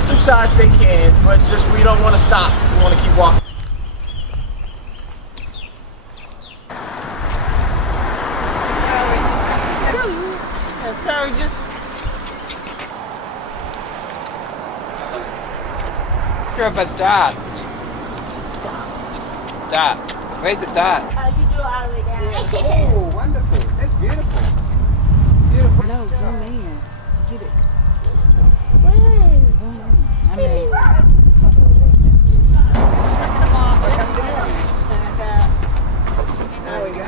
take some shots, they can, but just we don't want to stop. We want to keep walking. Sorry, just grab a dart. Dart. Where's the dart? You do all the way down. Oh, wonderful. That's beautiful. Beautiful. No, zoom in. Get it. Where? Zoom in. I mean, There we go.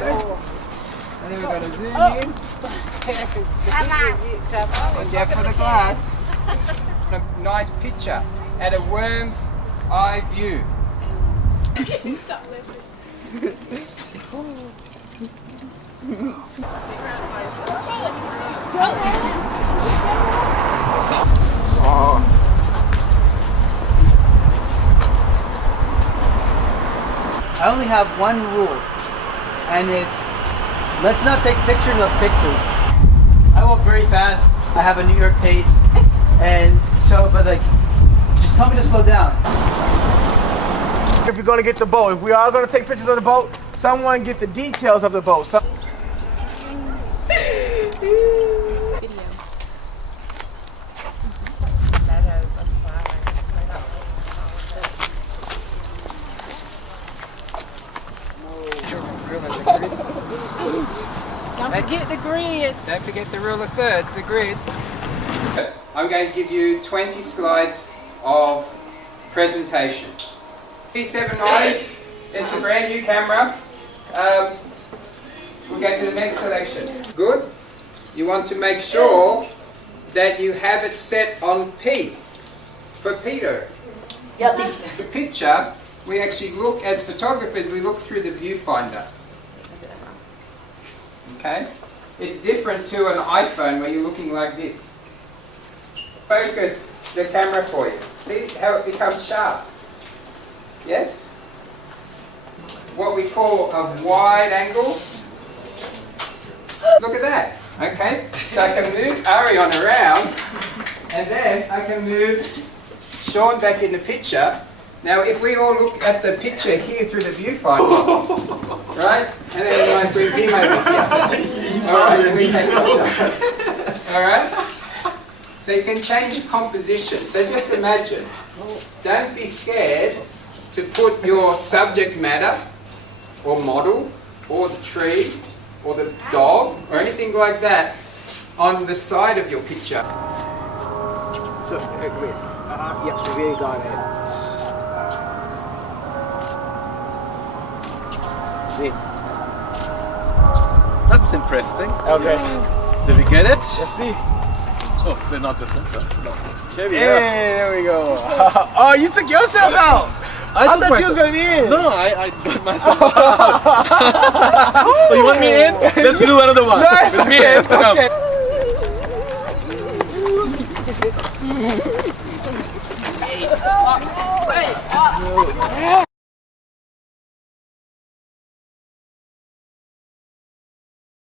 And then we're going to zoom in. Watch out for the glass. A nice picture at a worm's eye view. I only have one rule, and it's let's not take pictures of pictures. I walk very fast. I have a New York pace, and so, but like, just tell me to slow down. If you're gonna get the boat, if we are gonna take pictures of the boat, someone get the details of the boat. don't forget the grid. Don't forget the rule of thirds, the grid. I'm going to give you 20 slides of presentation. P79, it's a brand new camera. We'll go to the next selection. Good. You want to make sure that you have it set on P for Peter. The picture, we actually look, as photographers, we look through the viewfinder. Okay? It's different to an iPhone where you're looking like this. Focus the camera for you. See how it becomes sharp? Yes? What we call a wide angle. Look at that. Okay? So I can move Arion around, and then I can move Sean back in the picture. Now if we all look at the picture here through the viewfinder, right? And then I bring him over here. Alright, and we take picture. Alright? So you can change the composition. So just imagine, don't be scared to put your subject matter or model or the tree or the dog or anything like that on the side of your picture. So, wait. Yep, so we got it. That's interesting. Okay. Did we get it? Let's see. Oh, they're not this one. No. Okay, Hey, there we go. Oh, you took yourself out. I thought you was gonna be in. No, I got myself out. So you want me in? Let's do another one. Nice. With me in. Come. Okay.